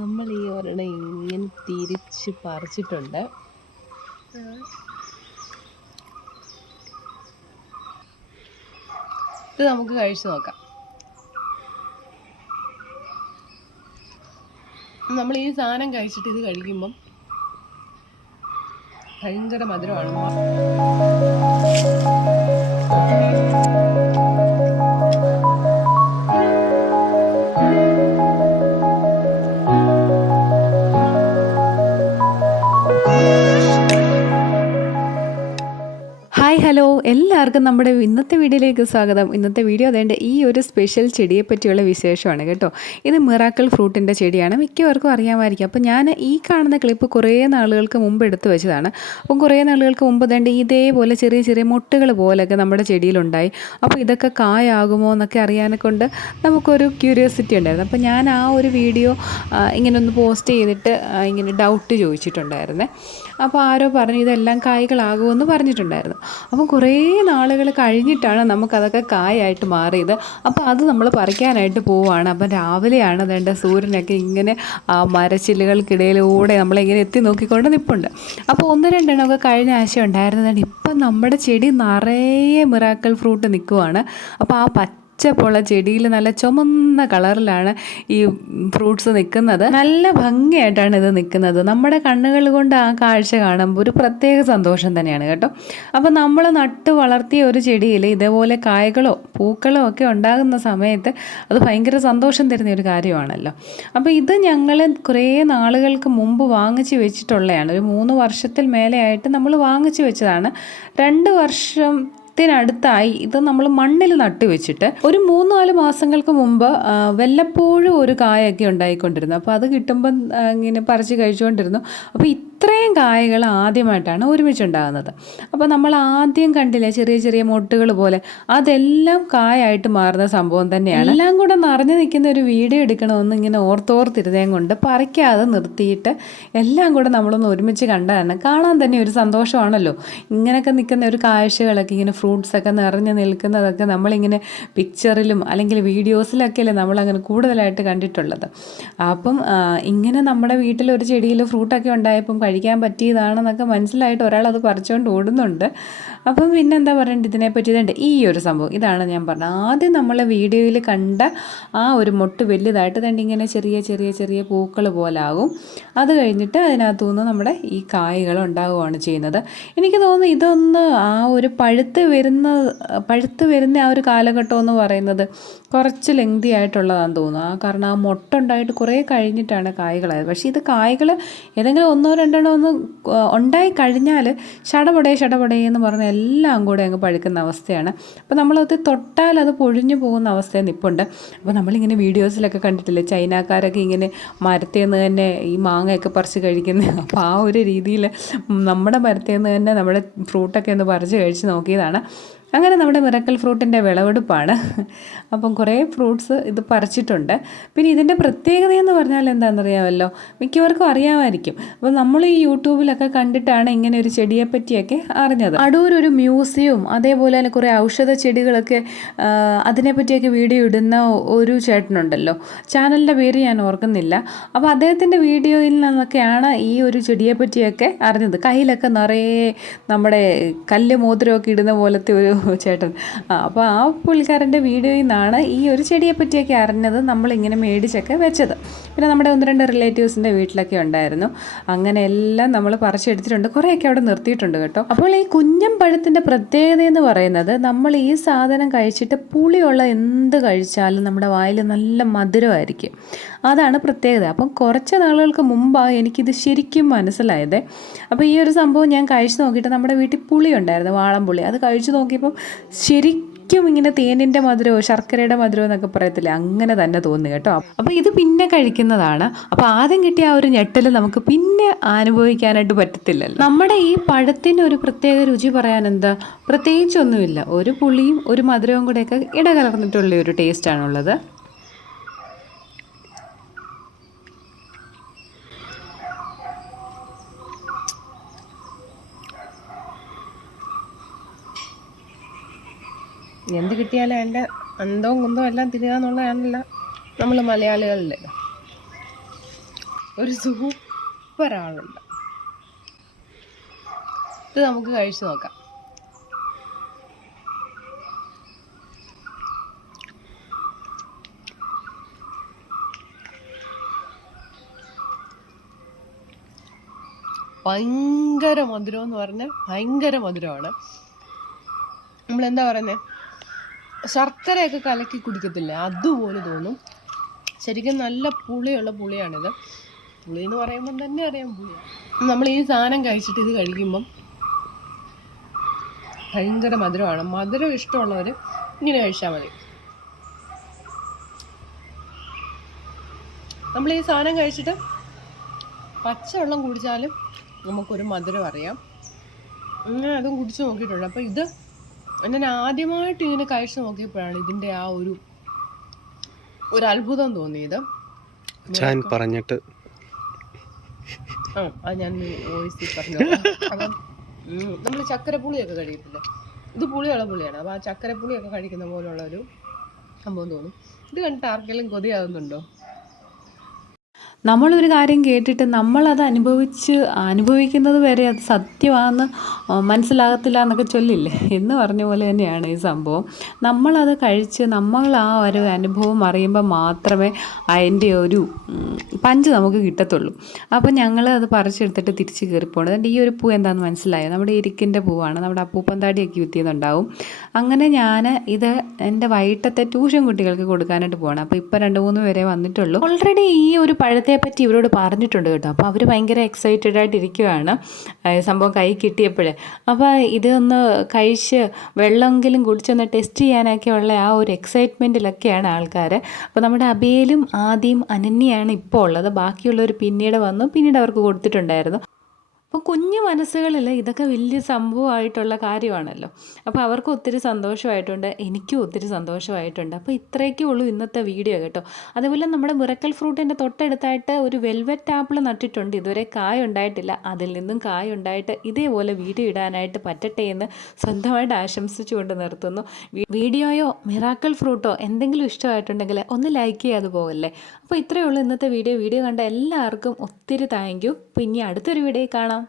നമ്മൾ ഈ ഒരെണ്ണം ഇങ്ങനെ തിരിച്ച് പറിച്ചിട്ടുണ്ട്. ഇത് നമുക്ക് കഴിച്ചു നോക്കാം. നമ്മൾ ഈ സാധനം കഴിച്ചിട്ട് ഇത് കഴിക്കുമ്പം ഭയങ്കര മധുരമാണ്. എല്ലാവർക്കും നമ്മുടെ ഇന്നത്തെ വീഡിയോയിലേക്ക് സ്വാഗതം. ഇന്നത്തെ വീഡിയോ അതേണ്ട ഈ ഒരു സ്പെഷ്യൽ ചെടിയെ പറ്റിയുള്ള വിശേഷമാണ് കേട്ടോ. ഇത് മിറാക്കിൾ ഫ്രൂട്ടിന്റെ ചെടിയാണ്. മിക്കവർക്കും അറിയാമായിരിക്കും. അപ്പോൾ ഞാൻ ഈ കാണുന്ന ക്ലിപ്പ് കുറേ നാളുകൾക്ക് മുമ്പ് എടുത്തു വെച്ചതാണ്. അപ്പം കുറേ നാളുകൾക്ക് മുമ്പ് അതേണ്ട ഇതേപോലെ ചെറിയ ചെറിയ മുട്ടുകൾ പോലെയൊക്കെ നമ്മുടെ ചെടിയിലുണ്ടായി. അപ്പോൾ ഇതൊക്കെ കായാകുമോ എന്നൊക്കെ അറിയാനെ കൊണ്ട് നമുക്കൊരു ക്യൂരിയോസിറ്റി ഉണ്ടായിരുന്നു. അപ്പോൾ ഞാൻ ആ ഒരു വീഡിയോ ഇങ്ങനെ ഒന്ന് പോസ്റ്റ് ചെയ്തിട്ട് ഇങ്ങനെ ഡൗട്ട് ചോദിച്ചിട്ടുണ്ടായിരുന്നേ. അപ്പോൾ ആരോ പറഞ്ഞു ഇതെല്ലാം കായ്കളാകുമെന്ന് പറഞ്ഞിട്ടുണ്ടായിരുന്നു. അപ്പം കുറേ നാളുകൾ കഴിഞ്ഞിട്ടാണ് നമുക്കതൊക്കെ കായായിട്ട് മാറിയത്. അപ്പോൾ അത് നമ്മൾ പറിക്കാനായിട്ട് പോവുകയാണ് അപ്പം രാവിലെയാണ് അതേണ്ട സൂര്യനൊക്കെ ഇങ്ങനെ ആ മരച്ചില്ലുകൾക്കിടയിലൂടെ നമ്മളിങ്ങനെ എത്തി നോക്കിക്കൊണ്ട് നിൽപ്പുണ്ട് അപ്പോൾ ഒന്ന് രണ്ടെണ്ണമൊക്കെ കഴിഞ്ഞ ആഴ്ച ഉണ്ടായിരുന്നതാണ് ഇപ്പം നമ്മുടെ ചെടി നിറയെ മിറാക്കൽ ഫ്രൂട്ട് നിൽക്കുവാണ് അപ്പോൾ ആ പച്ച പച്ചപ്പുള്ള ചെടിയിൽ നല്ല ചുമന്ന കളറിലാണ് ഈ ഫ്രൂട്ട്സ് നിൽക്കുന്നത്. നല്ല ഭംഗിയായിട്ടാണ് ഇത് നിൽക്കുന്നത്. നമ്മുടെ കണ്ണുകൾ കൊണ്ട് ആ കാഴ്ച കാണുമ്പോൾ ഒരു പ്രത്യേക സന്തോഷം തന്നെയാണ് കേട്ടോ. അപ്പോൾ നമ്മൾ നട്ട് വളർത്തിയ ഒരു ചെടിയിൽ ഇതേപോലെ കായകളോ പൂക്കളോ ഒക്കെ ഉണ്ടാകുന്ന സമയത്ത് അത് ഭയങ്കര സന്തോഷം തരുന്ന ഒരു കാര്യമാണല്ലോ. അപ്പോൾ ഇത് ഞങ്ങൾ കുറേ നാളുകൾക്ക് മുമ്പ് വാങ്ങിച്ച് വെച്ചിട്ടുള്ളതാണ്. ഒരു മൂന്ന് വർഷത്തിൽ മേലെയായിട്ട് നമ്മൾ വാങ്ങിച്ച് വെച്ചതാണ്. രണ്ട് വർഷം ത്തിനടുത്തായി ഇത് നമ്മൾ മണ്ണിൽ നട്ടു വെച്ചിട്ട് ഒരു മൂന്ന് നാല് മാസങ്ങൾക്ക് മുമ്പ് വല്ലപ്പോഴും ഒരു കായൊക്കെ ഉണ്ടായിക്കൊണ്ടിരുന്നു. അപ്പോൾ അത് കിട്ടുമ്പം ഇങ്ങനെ പറിച്ച് കഴിച്ചുകൊണ്ടിരുന്നു. അപ്പോൾ ഇത്രയും കായകൾ ആദ്യമായിട്ടാണ് ഒരുമിച്ചുണ്ടാകുന്നത്. അപ്പോൾ നമ്മൾ ആദ്യം കണ്ടില്ലേ ചെറിയ ചെറിയ മൊട്ടുകൾ പോലെ അതെല്ലാം കായായിട്ട് മാറുന്ന സംഭവം തന്നെയാണ്. എല്ലാം കൂടെ നിറഞ്ഞു നിൽക്കുന്ന ഒരു വീഡിയോ എടുക്കണമെന്ന് ഇങ്ങനെ ഓർത്തോർത്തിരുന്നേം കൊണ്ട് പറിക്കാതെ നിർത്തിയിട്ട് എല്ലാം കൂടെ നമ്മളൊന്ന് ഒരുമിച്ച് കണ്ടതാണ് കാണാൻ തന്നെ ഒരു സന്തോഷമാണല്ലോ. ഇങ്ങനെയൊക്കെ നിൽക്കുന്ന ഒരു കാഴ്ചകളൊക്കെ ഇങ്ങനെ ഫ്രൂട്ട്സ് ഒക്കെ നിറഞ്ഞു നിൽക്കുന്നതൊക്കെ നമ്മളിങ്ങനെ പിക്ചറിലും അല്ലെങ്കിൽ വീഡിയോസിലൊക്കെ അല്ലേ നമ്മളങ്ങനെ കൂടുതലായിട്ട് കണ്ടിട്ടുള്ളത്. അപ്പം ഇങ്ങനെ നമ്മുടെ വീട്ടിൽ ഒരു ചെടിയിൽ ഫ്രൂട്ടൊക്കെ ഉണ്ടായപ്പം കഴിക്കാൻ പറ്റിയതാണെന്നൊക്കെ മനസ്സിലായിട്ട് ഒരാൾ അത് പറിച്ചുകൊണ്ട് ഓടുന്നുണ്ട്. അപ്പം പിന്നെ എന്താ പറയണ്ടത്? ഇതിനെപ്പറ്റി ഇതുണ്ട് ഈ ഒരു സംഭവം. ഇതാണ് ഞാൻ പറഞ്ഞത്. ആദ്യം നമ്മൾ വീഡിയോയിൽ കണ്ട ആ ഒരു മുട്ട് വലുതായിട്ട് തന്നെ ഇങ്ങനെ ചെറിയ ചെറിയ ചെറിയ പൂക്കൾ പോലാകും അത് കഴിഞ്ഞിട്ട് അതിനകത്തു നിന്ന് നമ്മുടെ ഈ കായകൾ ഉണ്ടാവുകയാണ് ചെയ്യുന്നത്. എനിക്ക് തോന്നുന്നു ഇതൊന്ന് ആ ഒരു പഴുത്ത് വരുന്ന പഴുത്ത് വരുന്ന ആ ഒരു കാലഘട്ടം എന്ന് പറയുന്നത് കുറച്ച് ലെങ്തി ആയിട്ടുള്ളതാണെന്ന് തോന്നുന്നു. ആ കാരണം ആ മുട്ടുണ്ടായിട്ട് കുറേ കഴിഞ്ഞിട്ടാണ് കായകളായത്. പക്ഷേ ഇത് കായകൾ ഏതെങ്കിലും ഒന്നോ രണ്ടെണ്ണോ ഉണ്ടായി കഴിഞ്ഞാൽ ഷടപൊടേ ഷടപൊടേ എന്ന് പറഞ്ഞ എല്ലാം കൂടെ അങ്ങ് പഴുക്കുന്ന അവസ്ഥയാണ്. അപ്പോൾ നമ്മളത് തൊട്ടാൽ അത് പൊഴിഞ്ഞു പോകുന്ന അവസ്ഥ നിപ്പുണ്ട് അപ്പോൾ നമ്മളിങ്ങനെ വീഡിയോസിലൊക്കെ കണ്ടിട്ടില്ലേ ചൈനക്കാരൊക്കെ ഇങ്ങനെ മരത്തിൽ നിന്ന് തന്നെ ഈ മാങ്ങയൊക്കെ പറിച്ച് കഴിക്കുന്നത് അപ്പോൾ ആ ഒരു രീതിയിൽ നമ്മുടെ മരത്തിൽ നിന്ന് തന്നെ നമ്മുടെ ഫ്രൂട്ടൊക്കെ ഒന്ന് പറിച്ച് കഴിച്ച് നോക്കിയതാണ്. അങ്ങനെ നമ്മുടെ മിറക്കൽ ഫ്രൂട്ടിന്റെ വിളവെടുപ്പാണ്. അപ്പം കുറേ ഫ്രൂട്ട്സ് ഇത് പറിച്ചിട്ടുണ്ട്. പിന്നെ ഇതിന്റെ പ്രത്യേകത എന്ന് പറഞ്ഞാൽ എന്താണെന്നറിയാമല്ലോ? മിക്കവർക്കും അറിയാമായിരിക്കും. അപ്പോൾ നമ്മൾ ഈ യൂട്യൂബിലൊക്കെ കണ്ടിട്ടാണ് ഇങ്ങനെ ഒരു ചെടിയെ പറ്റിയൊക്കെ അറിഞ്ഞത്. അടൂർ ഒരു മ്യൂസിയവും അതേപോലെ തന്നെ കുറേ ഔഷധ ചെടികളൊക്കെ അതിനെപ്പറ്റിയൊക്കെ വീഡിയോ ഇടുന്ന ഒരു ചേട്ടനുണ്ടല്ലോ. ചാനലിന്റെ പേര് ഞാൻ ഓർക്കുന്നില്ല. അപ്പോൾ അദ്ദേഹത്തിന്റെ വീഡിയോയിൽ നിന്നൊക്കെയാണ് ഈ ഒരു ചെടിയെ പറ്റിയൊക്കെ അറിഞ്ഞത്. കയ്യിലൊക്കെ നിറയെ നമ്മുടെ കല്ല് മോതിരമൊക്കെ ഇടുന്ന പോലത്തെ ഒരു ചേട്ടൻ. അപ്പോൾ ആ പുള്ളിക്കാരന്റെ വീഡിയോയിൽ നിന്നാണ് ഈ ഒരു ചെടിയെ പറ്റിയൊക്കെ അറിഞ്ഞത് നമ്മളിങ്ങനെ മേടിച്ചൊക്കെ വെച്ചത്. പിന്നെ നമ്മുടെ ഒന്ന് രണ്ട് റിലേറ്റീവ്സിന്റെ വീട്ടിലൊക്കെ ഉണ്ടായിരുന്നു. അങ്ങനെ എല്ലാം നമ്മൾ പറിച്ചെടുത്തിട്ടുണ്ട്. കുറേയൊക്കെ അവിടെ നിർത്തിയിട്ടുണ്ട് കേട്ടോ. അപ്പോൾ ഈ കുഞ്ഞൻ പഴത്തിന്റെ പ്രത്യേകത എന്ന് പറയുന്നത് നമ്മൾ ഈ സാധനം കഴിച്ചിട്ട് പുളിയുള്ള എന്ത് കഴിച്ചാലും നമ്മുടെ വായിൽ നല്ല മധുരമായിരിക്കും. അതാണ് പ്രത്യേകത. അപ്പം കുറച്ച് നാളുകൾക്ക് മുമ്പാണ് എനിക്കിത് ശരിക്കും മനസ്സിലായത്. അപ്പോൾ ഈ ഒരു സംഭവം ഞാൻ കഴിച്ചു നോക്കിയിട്ട് നമ്മുടെ വീട്ടിൽ പുളി ഉണ്ടായിരുന്നു വാളംപുളി. അത് കഴിച്ചു നോക്കിയപ്പം ശരി ശരിക്കും ഇങ്ങനെ തേനിന്റെ മധുരമോ ശർക്കരയുടെ മധുരമോ എന്നൊക്കെ പറയത്തില്ല? അങ്ങനെ തന്നെ തോന്നുന്നു കേട്ടോ. അപ്പോൾ ഇത് പിന്നെ കഴിക്കുന്നതാണ്. അപ്പോൾ ആദ്യം കിട്ടിയ ആ ഒരു ഞെട്ടൽ നമുക്ക് പിന്നെ അനുഭവിക്കാനായിട്ട് പറ്റത്തില്ലല്ലോ. നമ്മുടെ ഈ പഴത്തിന് ഒരു പ്രത്യേക രുചി പറയാൻ എന്താ? പ്രത്യേകിച്ചൊന്നുമില്ല. ഒരു പുളിയും ഒരു മധുരവും കൂടെയൊക്കെ ഇടകലർന്നിട്ടുള്ള ഒരു ടേസ്റ്റാണുള്ളത് എന്ത് കിട്ടിയാലും അതിന്റെ അന്തവും കുന്തവും എല്ലാം തിരുക എന്നുള്ളതാണല്ല നമ്മൾ മലയാളികളിൽ ഒരു സൂപ്പർ ആളുണ്ട് ഇത് നമുക്ക് കഴിച്ചു നോക്കാം. ഭയങ്കര മധുരം എന്ന് പറഞ്ഞാൽ ഭയങ്കര മധുരമാണ്. നമ്മളെന്താ പറയുന്നത് ശർക്കരയൊക്കെ കലക്കി കുടിക്കത്തില്ല? അതുപോലെ തോന്നും. ശരിക്കും നല്ല പുളിയുള്ള പുളിയാണിത്. പുളി എന്ന് പറയുമ്പം തന്നെ അറിയാം പുളിയാണ് നമ്മൾ ഈ സാധനം കഴിച്ചിട്ട് ഇത് കഴിക്കുമ്പം ഭയങ്കര മധുരമാണ്. മധുരം ഇഷ്ടമുള്ളവർ ഇങ്ങനെ കഴിച്ചാൽ മതി. നമ്മൾ ഈ സാധനം കഴിച്ചിട്ട് പച്ചവെള്ളം കുടിച്ചാലും നമുക്കൊരു മധുരം അറിയാം. അങ്ങനെ അതും കുടിച്ച് നോക്കിയിട്ടുണ്ട്. അപ്പോൾ ഇത് ഞാൻ ആദ്യമായിട്ട് ഇങ്ങനെ കഴിച്ചു നോക്കിയപ്പോഴാണ് ഇതിന്റെ ആ ഒരു ഒരു അത്ഭുതം തോന്നിയത്. ഞാൻ പറഞ്ഞിട്ട്. ആ അത് ഞാൻ വോയിസിൽ പറഞ്ഞു നമ്മൾ ചക്കരപ്പുളിയൊക്കെ കഴിക്കത്തില്ല ഇത് പുളിയുള്ള പുളിയാണ്. അപ്പോൾ ആ ചക്കരപ്പുളിയൊക്കെ കഴിക്കുന്ന പോലുള്ള ഒരു സംഭവം തോന്നും. ഇത് കണ്ടിട്ട് ആർക്കെങ്കിലും കൊതിയാകുന്നുണ്ടോ? നമ്മളൊരു കാര്യം കേട്ടിട്ട് നമ്മളത് അനുഭവിച്ച് അനുഭവിക്കുന്നത് വരെ അത് സത്യമാണെന്ന് മനസ്സിലാകത്തില്ല എന്നൊക്കെ ചൊല്ലില്ലേ? എന്ന് പറഞ്ഞ പോലെ തന്നെയാണ് ഈ സംഭവം. നമ്മളത് കഴിച്ച് നമ്മൾ ആ ഒരു അനുഭവം അറിയുമ്പോൾ മാത്രമേ അതിന്റെ ഒരു പഞ്ച് നമുക്ക് കിട്ടത്തുള്ളൂ. അപ്പം ഞങ്ങൾ അത് പറിച്ചെടുത്തിട്ട് തിരിച്ച് കയറിപ്പോകണം അതിന്റെ ഈ ഒരു പൂ എന്താണെന്ന് മനസ്സിലായോ? നമ്മുടെ ഇരിക്കിന്റെ പൂവാണ്. നമ്മുടെ അപ്പൂപ്പന്താടിയൊക്കെ വിത്തിയതുണ്ടാവും. അങ്ങനെ ഞാൻ ഇത് എന്റെ വൈകിട്ടത്തെ ട്യൂഷൻ കുട്ടികൾക്ക് കൊടുക്കാനായിട്ട് പോകണം അപ്പോൾ ഇപ്പോൾ രണ്ട് മൂന്ന് പേരെ വന്നിട്ടുള്ളൂ. ഓൾറെഡി ഈ ഒരു പഴത്തെ പറ്റി ഇവരോട് പറഞ്ഞിട്ടുണ്ട് കേട്ടോ. അപ്പോൾ അവർ ഭയങ്കര എക്സൈറ്റഡ് ആയിട്ട് ഇരിക്കുകയാണ് സംഭവം കൈ കിട്ടിയപ്പോഴേ. അപ്പോൾ ഇതൊന്ന് കഴിച്ച് വെള്ളമെങ്കിലും കുടിച്ചൊന്ന് ടെസ്റ്റ് ചെയ്യാനൊക്കെ ഉള്ള ആ ഒരു എക്സൈറ്റ്മെന്റിലൊക്കെയാണ് ആൾക്കാർ അപ്പോൾ നമ്മുടെ അബേലും ആദ്യം അനന്യയാണ് ഇപ്പോൾ ഉള്ളത്. ബാക്കിയുള്ളവർ പിന്നീട് വന്നു. പിന്നീട് അവർക്ക് കൊടുത്തിട്ടുണ്ടായിരുന്നു. അപ്പോൾ കുഞ്ഞു മനസ്സുകളിൽ ഇതൊക്കെ വലിയ സംഭവമായിട്ടുള്ള കാര്യമാണല്ലോ. അപ്പോൾ അവർക്ക് ഒത്തിരി സന്തോഷമായിട്ടുണ്ട് എനിക്കും ഒത്തിരി സന്തോഷമായിട്ടുണ്ട്. അപ്പോൾ ഇത്രയൊക്കെ ഉള്ളൂ ഇന്നത്തെ വീഡിയോ കേട്ടോ. അതുപോലെ നമ്മുടെ മിറക്കൽ ഫ്രൂട്ടിന്റെ തൊട്ടടുത്തായിട്ട് ഒരു വെൽവെറ്റ് ആപ്പിൾ നട്ടിട്ടുണ്ട്. ഇതുവരെ കായ ഉണ്ടായിട്ടില്ല. അതിൽ നിന്നും കായ ഉണ്ടായിട്ട് ഇതേപോലെ വീഡിയോ ഇടാനായിട്ട് പറ്റട്ടെ എന്ന് സ്വന്തമായിട്ട് ആശംസിച്ചുകൊണ്ട് നിർത്തുന്നു. വീഡിയോയോ മിറാക്കൽ ഫ്രൂട്ടോ എന്തെങ്കിലും ഇഷ്ടമായിട്ടുണ്ടെങ്കിൽ ഒന്ന് ലൈക്ക് ചെയ്യാതെ പോകല്ലേ? അപ്പോൾ ഇത്രയേ ഉള്ളൂ ഇന്നത്തെ വീഡിയോ. വീഡിയോ കണ്ട എല്ലാവർക്കും ഒത്തിരി താങ്ക് യു. ഇനി അടുത്തൊരു വീഡിയോ കാണാം.